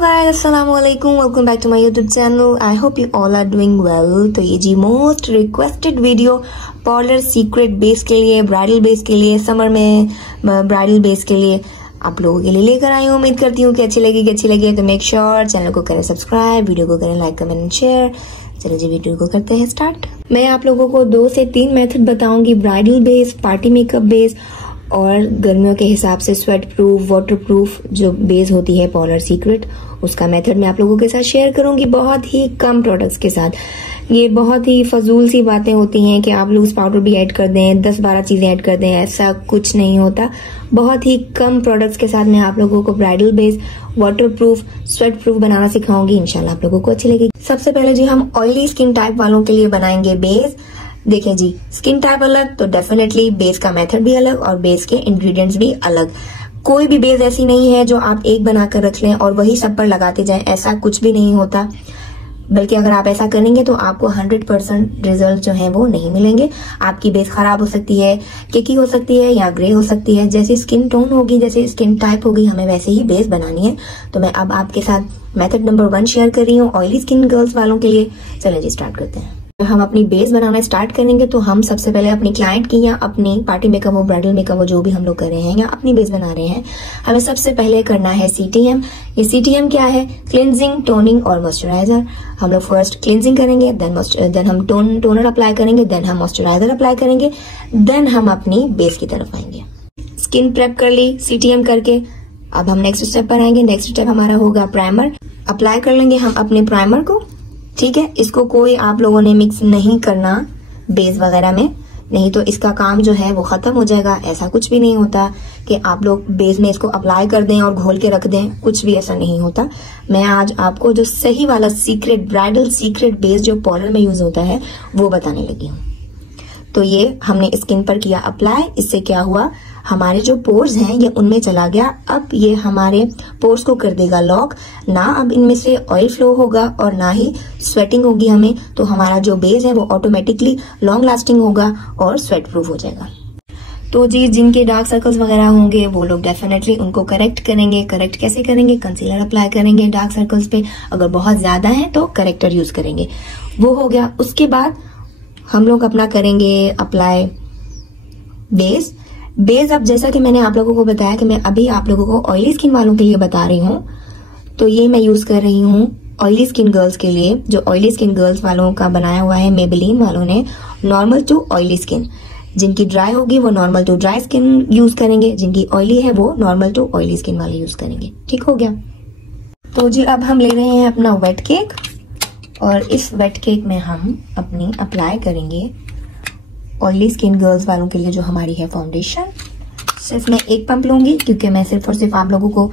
guys, assalamualaikum, welcome back to my YouTube channel. I hope you all are doing well. तो ये जी most requested video parlour secret base के लिए, bridal base के लिए, summer में ब्राइडल बेस के लिए आप लोगों के लिए लेकर आई हूँ। उम्मीद करती हूँ कि अच्छी लगी तो मेक श्योर चैनल को करें सब्सक्राइब, वीडियो को करें लाइक, कमेंट एंड शेयर। चलो जी वीडियो को करते हैं स्टार्ट। मैं आप लोगों को 2 से 3 मेथड बताऊंगी, bridal base, party makeup base और गर्मियों के हिसाब से स्वेट प्रूफ, वाटर प्रूफ जो बेस होती है पार्लर सीक्रेट, उसका मेथड मैं आप लोगों के साथ शेयर करूंगी बहुत ही कम प्रोडक्ट्स के साथ। ये बहुत ही फजूल सी बातें होती हैं कि आप लूज पाउडर भी ऐड कर दें, 10-12 चीजें ऐड कर दें, ऐसा कुछ नहीं होता। बहुत ही कम प्रोडक्ट्स के साथ मैं आप लोगों को bridal base, waterproof, sweatproof बनाना सिखाऊंगी। इंशाल्लाह आप लोगों को अच्छी लगेगी। सबसे पहले जी हम ऑयली स्किन टाइप वालों के लिए बनाएंगे बेस। देखें जी, स्किन टाइप अलग तो डेफिनेटली बेस का मेथड भी अलग और बेस के इंग्रेडिएंट्स भी अलग। कोई भी बेस ऐसी नहीं है जो आप एक बनाकर रख लें और वही सब पर लगाते जाएं, ऐसा कुछ भी नहीं होता। बल्कि अगर आप ऐसा करेंगे तो आपको 100% रिजल्ट जो है वो नहीं मिलेंगे। आपकी बेस खराब हो सकती है, केकी हो सकती है या ग्रे हो सकती है। जैसी स्किन टोन होगी, जैसी स्किन टाइप होगी, हमें वैसे ही बेस बनानी है। तो मैं अब आपके साथ मेथड नंबर 1 शेयर कर रही हूँ ऑयली स्किन गर्ल्स वालों के लिए। चलो जी स्टार्ट करते हैं। हम अपनी बेस बनाना स्टार्ट करेंगे तो हम सबसे पहले अपनी क्लाइंट की या अपनी पार्टी मेकअप हो, ब्राइडल मेकअप हो, जो भी हम लोग कर रहे हैं या अपनी बेस बना रहे हैं, हमें सबसे पहले करना है CTM। ये CTM क्या है? क्लिनजिंग, टोनिंग और मॉइस्चराइजर। हम लोग फर्स्ट क्लिनजिंग करेंगे, देन हम टोनर अप्लाई करेंगे, देन हम मॉइस्चराइजर अप्लाई करेंगे, देन हम अपनी बेस की तरफ आएंगे। स्किन प्रेप कर ली CTM करके। अब हम नेक्स्ट स्टेप पर आएंगे। नेक्स्ट स्टेप हमारा होगा प्राइमर। अप्लाई कर लेंगे हम अपने प्राइमर को, ठीक है। इसको कोई आप लोगों ने मिक्स नहीं करना बेस वगैरह में, नहीं तो इसका काम जो है वो खत्म हो जाएगा। ऐसा कुछ भी नहीं होता कि आप लोग बेस में इसको अप्लाई कर दें और घोल के रख दें, कुछ भी ऐसा नहीं होता। मैं आज आपको जो सही वाला सीक्रेट ब्राइडल सीक्रेट बेस जो पार्लर में यूज होता है वो बताने लगी हूँ। तो ये हमने स्किन पर किया अप्लाई। इससे क्या हुआ, हमारे जो पोर्स हैं ये उनमें चला गया। अब ये हमारे पोर्स को कर देगा लॉक। ना अब इनमें से ऑयल फ्लो होगा और ना ही स्वेटिंग होगी हमें। तो हमारा जो बेस है वो ऑटोमेटिकली लॉन्ग लास्टिंग होगा और स्वेट प्रूफ हो जाएगा। तो जी जिनके डार्क सर्कल्स वगैरह होंगे वो लोग डेफिनेटली उनको करेक्ट करेंगे। करेक्ट कैसे करेंगे? कंसीलर अप्लाई करेंगे डार्क सर्कल्स पे। अगर बहुत ज्यादा है तो करेक्टर यूज करेंगे। वो हो गया। उसके बाद हम लोग अपना करेंगे अप्लाई बेस। बेस अब जैसा कि मैंने आप लोगों को बताया कि मैं अभी आप लोगों को ऑयली स्किन वालों के लिए बता रही हूँ, तो ये मैं यूज कर रही हूँ ऑयली स्किन गर्ल्स के लिए। जो ऑयली स्किन गर्ल्स वालों का बनाया हुआ है मेबेलिन वालों ने, नॉर्मल टू ऑयली स्किन। जिनकी ड्राई होगी वो normal to dry skin use करेंगे, जिनकी ऑयली है वो नॉर्मल टू ऑयली स्किन वाले यूज करेंगे। ठीक हो गया। तो जी अब हम ले रहे हैं अपना वेट केक और इस वेट केक में हम अपनी अप्लाई करेंगे ऑयली स्किन गर्ल्स वालों के लिए जो हमारी है फाउंडेशन। सिर्फ मैं 1 पंप लूंगी क्योंकि मैं सिर्फ और सिर्फ आप लोगों को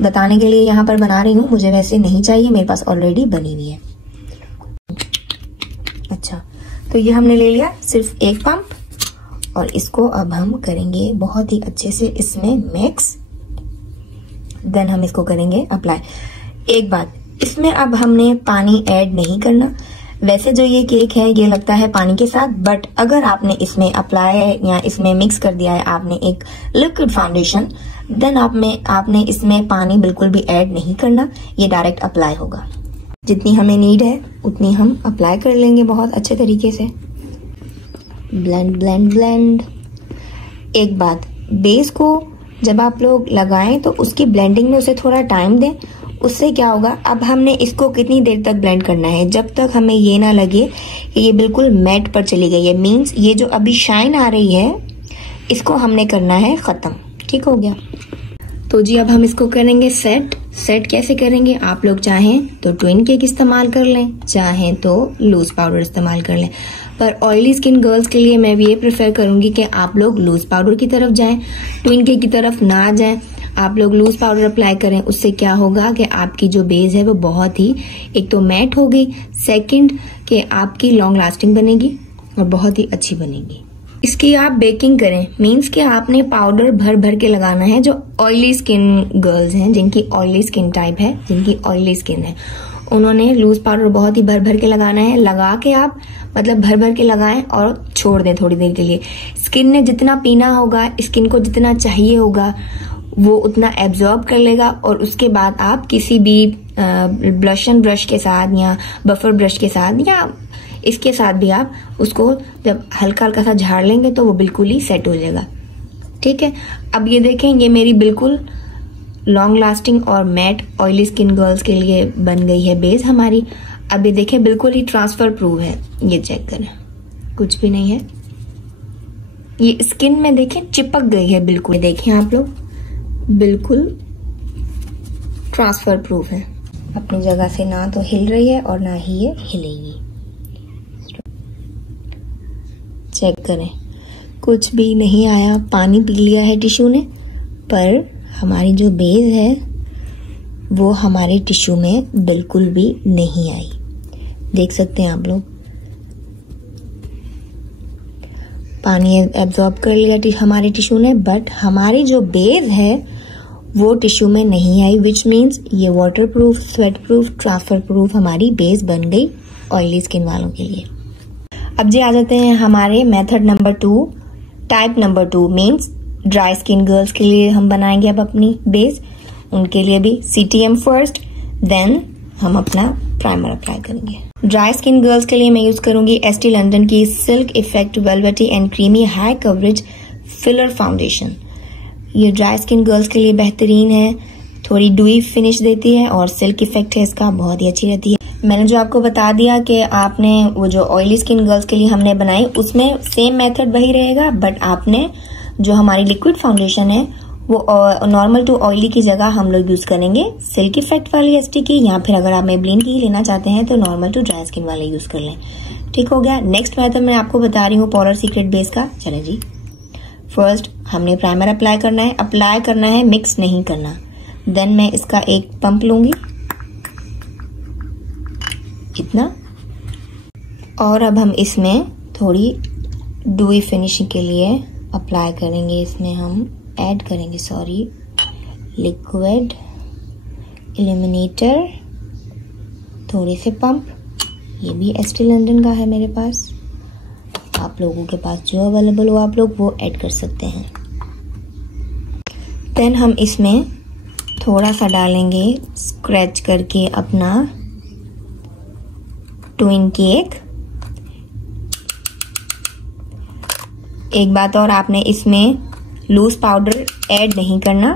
बताने के लिए यहाँ पर बना रही हूँ। मुझे वैसे नहीं चाहिए, मेरे पास ऑलरेडी बनी हुई है। अच्छा, तो ये हमने ले लिया सिर्फ 1 पंप और इसको अब हम करेंगे बहुत ही अच्छे से इसमें मिक्स। देन हम इसको करेंगे अप्लाई। एक बात, इसमें अब हमने पानी ऐड नहीं करना। वैसे जो ये केक है ये लगता है पानी के साथ, बट अगर आपने इसमें अप्लाई या इसमें मिक्स कर दिया है आपने एक लिक्विड फाउंडेशन, देन आपने इसमें पानी बिल्कुल भी ऐड नहीं करना। ये डायरेक्ट अप्लाई होगा। जितनी हमें नीड है उतनी हम अप्लाई कर लेंगे बहुत अच्छे तरीके से। Blend blend blend. एक बात, बेस को जब आप लोग लगाएं तो उसकी ब्लेंडिंग में उसे थोड़ा टाइम दें। उससे क्या होगा, अब हमने इसको कितनी देर तक ब्लेंड करना है, जब तक हमें ये ना लगे कि ये बिल्कुल मैट पर चली गई है। मीन्स ये जो अभी शाइन आ रही है इसको हमने करना है खत्म। ठीक हो गया। तो जी अब हम इसको करेंगे सेट कैसे करेंगे? आप लोग चाहें तो ट्विन केक इस्तेमाल कर लें, चाहें तो लूज पाउडर इस्तेमाल कर लें। पर ऑयली स्किन गर्ल्स के लिए मैं ये प्रेफर करूंगी कि आप लोग लूज पाउडर की तरफ जाएं, ट्विन केक की तरफ ना जाएं। आप लोग लूज पाउडर अप्लाई करें। उससे क्या होगा कि आपकी जो बेस है वो बहुत ही, एक तो मैट होगी, सेकंड कि आपकी लॉन्ग लास्टिंग बनेगी और बहुत ही अच्छी बनेगी। इसकी आप बेकिंग करें, मीन्स कि आपने पाउडर भर भर के लगाना है। जो ऑयली स्किन गर्ल्स हैं, जिनकी ऑयली स्किन टाइप है, जिनकी ऑयली स्किन है, उन्होंने लूज पाउडर बहुत ही भर भर के लगाना है। लगा के आप मतलब भर भर के लगाएं और छोड़ दें थोड़ी देर के लिए। स्किन ने जितना पीना होगा, स्किन को जितना चाहिए होगा वो उतना एब्जॉर्ब कर लेगा और उसके बाद आप किसी भी ब्लशन ब्रश के साथ या बफर ब्रश के साथ या इसके साथ भी आप उसको जब हल्का हल्का सा झाड़ लेंगे तो वो बिल्कुल ही सेट हो जाएगा। ठीक है, अब ये देखें, ये मेरी बिल्कुल लॉन्ग लास्टिंग और मैट ऑयली स्किन गर्ल्स के लिए बन गई है बेस हमारी। अब ये देखें बिल्कुल ही ट्रांसफर प्रूफ है, ये चेक करें, कुछ भी नहीं है, ये स्किन में देखें चिपक गई है बिल्कुल। देखें आप लोग, बिल्कुल ट्रांसफर प्रूफ है, अपनी जगह से ना तो हिल रही है और ना ही ये हिलेगी। चेक करें, कुछ भी नहीं आया, पानी पी लिया है टिश्यू ने, पर हमारी जो बेस है वो हमारे टिश्यू में बिल्कुल भी नहीं आई। देख सकते हैं आप लोग, पानी एब्जॉर्ब कर लिया हमारे टिश्यू ने, बट हमारी जो बेस है वो टिश्यू में नहीं आई, विच मीन्स ये water proof, sweat proof, transfer proof हमारी बेस बन गई ऑयली स्किन वालों के लिए। अब जी आ जाते हैं हमारे method number 2, type number 2 means dry skin girls के लिए हम बनाएंगे अब अपनी बेस। उनके लिए भी CTM फर्स्ट, देन हम अपना प्राइमर अप्लाई करेंगे। ड्राई स्किन गर्ल्स के लिए मैं यूज करूंगी ST लंदन की silk effect velvety and creamy high coverage filler foundation. ये ड्राई स्किन गर्ल्स के लिए बेहतरीन है, थोड़ी ड्यूई फिनिश देती है और सिल्क इफेक्ट है इसका, बहुत ही अच्छी रहती है। मैंने जो आपको बता दिया कि आपने वो जो ऑयली स्किन गर्ल्स के लिए हमने बनाई उसमें सेम मेथड वही रहेगा, बट आपने जो हमारी लिक्विड फाउंडेशन है वो नॉर्मल टू ऑयली की जगह हम लोग यूज करेंगे सिल्क इफेक्ट वाली ST की, या फिर अगर आप मेबलिन की लेना चाहते हैं तो नॉर्मल टू ड्राई स्किन वाले यूज कर लें। ठीक हो गया। नेक्स्ट मेथड मैं आपको बता रही हूँ पॉलर सीक्रेट बेस का। चले जी, फर्स्ट हमने प्राइमर अप्लाई करना है, मिक्स नहीं करना। देन मैं इसका एक पंप लूंगी इतना, और अब हम इसमें थोड़ी ड्यूई फिनिशिंग के लिए अप्लाई करेंगे। इसमें हम ऐड करेंगे लिक्विड इल्यूमिनेटर, थोड़े से पंप, ये भी ST लंदन का है मेरे पास, आप लोगों के पास जो अवेलेबल हो आप लोग वो ऐड कर सकते हैं। देन हम इसमें थोड़ा सा डालेंगे स्क्रैच करके अपना ट्विन केक। एक बात और, आपने इसमें लूज पाउडर ऐड नहीं करना,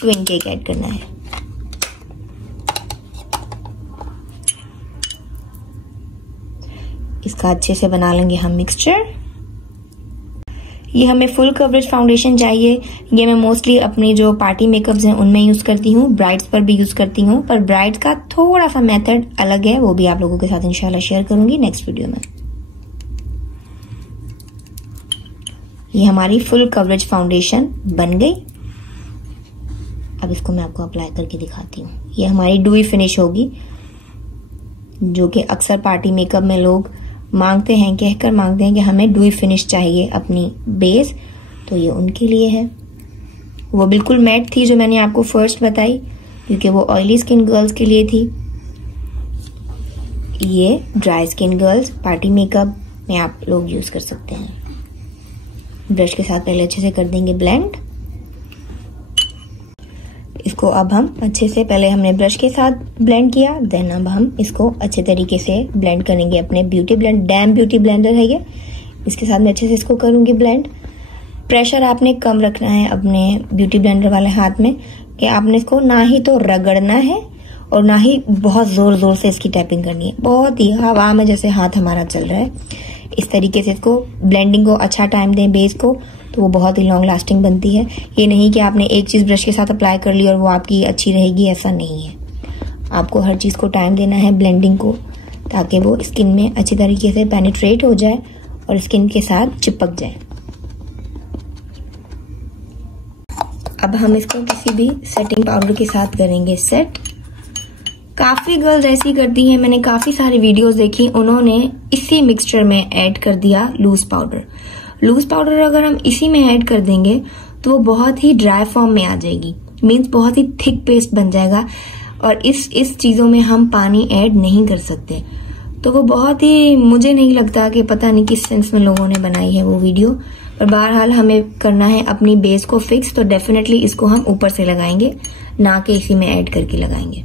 ट्विन केक ऐड करना है। इसका अच्छे से बना लेंगे हम मिक्सचर। ये हमें फुल कवरेज फाउंडेशन चाहिए। ये मैं मोस्टली अपनी जो पार्टी मेकअप्स हैं उनमें यूज करती हूँ, ब्राइड्स पर भी यूज करती हूँ, पर ब्राइड्स का थोड़ा सा मेथड अलग है, वो भी आप लोगों के साथ इंशाल्लाह शेयर करूंगी नेक्स्ट वीडियो में। ये हमारी फुल कवरेज फाउंडेशन बन गई। अब इसको मैं आपको अप्लाई करके दिखाती हूँ। ये हमारी ड्यूई फिनिश होगी, जो कि अक्सर पार्टी मेकअप में लोग मांगते हैं, कहकर मांगते हैं कि हमें ड्यूई फिनिश चाहिए अपनी बेस, तो ये उनके लिए है। वो बिल्कुल मैट थी जो मैंने आपको फर्स्ट बताई, क्योंकि वो ऑयली स्किन गर्ल्स के लिए थी। ये dry skin girls party makeup में आप लोग यूज कर सकते हैं। ब्रश के साथ पहले अच्छे से कर देंगे ब्लेंड इसको। अब हम अच्छे से, पहले हमने ब्रश के साथ ब्लेंड किया, देन अब हम इसको अच्छे तरीके से ब्लेंड करेंगे अपने ब्यूटी ब्लेंडर है ये, इसके साथ मैं अच्छे से इसको करूंगी ब्लेंड। प्रेशर आपने कम रखना है अपने ब्यूटी ब्लेंडर वाले हाथ में, कि आपने इसको ना ही तो रगड़ना है और ना ही बहुत जोर जोर से इसकी टैपिंग करनी है, बहुत ही हवा में जैसे हाथ हमारा चल रहा है। इस तरीके से इसको ब्लेंडिंग को अच्छा टाइम दें बेस को, तो वो बहुत ही लॉन्ग लास्टिंग बनती है। ये नहीं कि आपने एक चीज ब्रश के साथ अप्लाई कर ली और वो आपकी अच्छी रहेगी, ऐसा नहीं है। आपको हर चीज को टाइम देना है ब्लेंडिंग को, ताकि वो स्किन में अच्छी तरीके से पेनिट्रेट हो जाए और स्किन के साथ चिपक जाए। अब हम इसको किसी भी सेटिंग पाउडर के साथ करेंगे सेट। काफी गर्ल्स ऐसी करती हैं, मैंने काफी सारी वीडियोस देखी, उन्होंने इसी मिक्सचर में ऐड कर दिया लूज पाउडर। लूज पाउडर अगर हम इसी में ऐड कर देंगे तो वो बहुत ही ड्राई फॉर्म में आ जाएगी, मीन्स बहुत ही थिक पेस्ट बन जाएगा, और इस चीजों में हम पानी ऐड नहीं कर सकते। तो वो बहुत ही, मुझे नहीं लगता कि पता नहीं किस सेंस में लोगों ने बनाई है वो वीडियो, पर बहरहाल हमें करना है अपनी बेस को फिक्स, तो डेफिनेटली इसको हम ऊपर से लगाएंगे, ना कि इसी में ऐड करके लगाएंगे।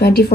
24